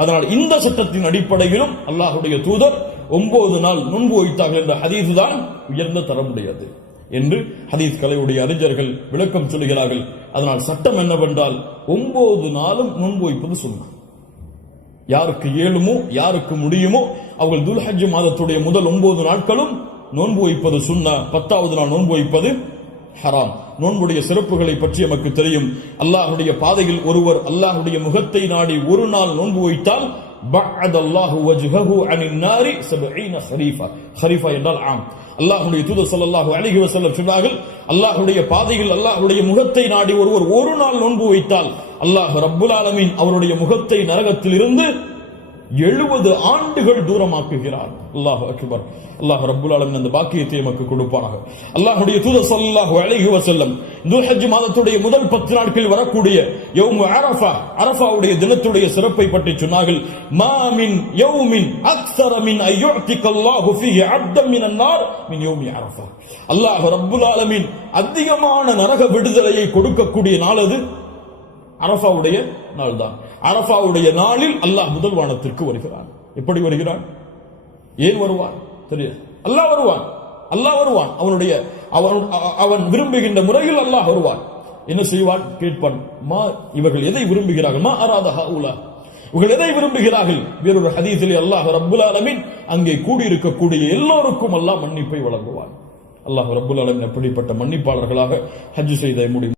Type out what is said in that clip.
அதனால் இந்த சட்டத்தின் அடிப்படையிலும் அல்லாஹ்வுடைய தூதர் 9 நாள் நோன்பு வைத்தார்கள் என்ற ஹதீஸ் தான் உயர்ந்த தரமுடையது என்று ஹதீஸ் கலையுடைய அறிஞர்கள் விளக்கம் சொல்கிறார்கள். அதனால் சட்டம் என்னவென்றால் 9 நாளும் நோன்பு வைப்பது சுன்னத். யாருக்கு இயலுமோ யாருக்கு முடியுமோ அவர்கள் துல்ஹஜ் மாதத்துடைய முதல் 9 நாட்களும் நோன்பு வைப்பது சுன்னா. 10வது நாள் நோன்பு வைப்பது ஹராம். நோன்புடைய சிறப்புகளை பற்றி நமக்கு தெரியும். அல்லாஹ்வுடைய பாதையில் ஒருவர் அல்லாஹ்வுடைய முகத்தை நாடி ஒரு நாள் நோன்பு வைத்தால் பஅதல்லாஹு வஜ்ஹஹு அனின் நாரி 70 ஹரீஃபா. ஹரீஃபா என்றால் ஆம். அல்லாஹ்வுடைய தூதர் ஸல்லல்லாஹு அலைஹி வஸல்லம் சொன்னார்கள், அல்லாஹ்வுடைய பாதையில் அல்லாஹ்வுடைய முகத்தை நாடி ஒருவர் ஒரு நாள் நோன்பு வைத்தால் அல்லாஹ் ரப்புல் ஆலமீன் அவருடைய முகத்தை நரகத்தில் இருந்து 70 ஆண்டுகள் தூரமாக்குகிறார். அல்லாஹ் அக்பர். அல்லாஹ் ரப்புல் ஆலமீன் அந்த பாக்கியத்தை நமக்கு கொடுப்பானாக. அல்லாஹ்வுடைய தூதர் ஸல்லல்லாஹு அலைஹி வஸல்லம் துல்ஹஜ் மாதத்துடைய முதல் 10 நாட்களில் வரக்கூடிய யௌம் அரஃபா, அரஃபாவுடைய தினத்துடைய சிறப்பை பற்றி சொன்னார்கள். மா மின் யௌமின் அக்ஸர மின் அய்யுஅதிகல்லாஹு ஃபீஹி அப்தன் மினன் நார் மின் யௌமி அரஃபா. அல்லாஹ் ரப்புல் ஆலமீன் அதிகமான நரக விடுதலையை கொடுக்கக்கூடிய நாள் அது அரஃபாவுடைய நாள் தான். அரஃபாவுடைய நாளில் அல்லாஹ் முதல் வானத்திற்கு வருகிறான். எப்படி வருகிறான்? ஏன் வருவான் தெரியாது. அல்லாஹ் வருவான். அல்லாஹ் வருவான். அவன் விரும்புகின்ற முறையில் அல்லாஹ் வருவான். என்ன செய்வான்? கேட்பான், மா இவர்கள் எதை விரும்புகிறார்கள்? மா அராத ஹாஉலா, இவர்கள் எதை விரும்புகிறார்கள்? வேறொரு ஹதீஸிலே அல்லாஹ் ரப்புல் ஆலமீன் அங்கே கூடியிருக்கக்கூடிய எல்லோருக்கும் அல்லாஹ் மன்னிப்பை வழங்குவான். அல்லாஹ் ரப்புல் ஆலமீன் அப்படிப்பட்ட மன்னிப்பாளர்களாக ஹஜ் செய்த முடியும்.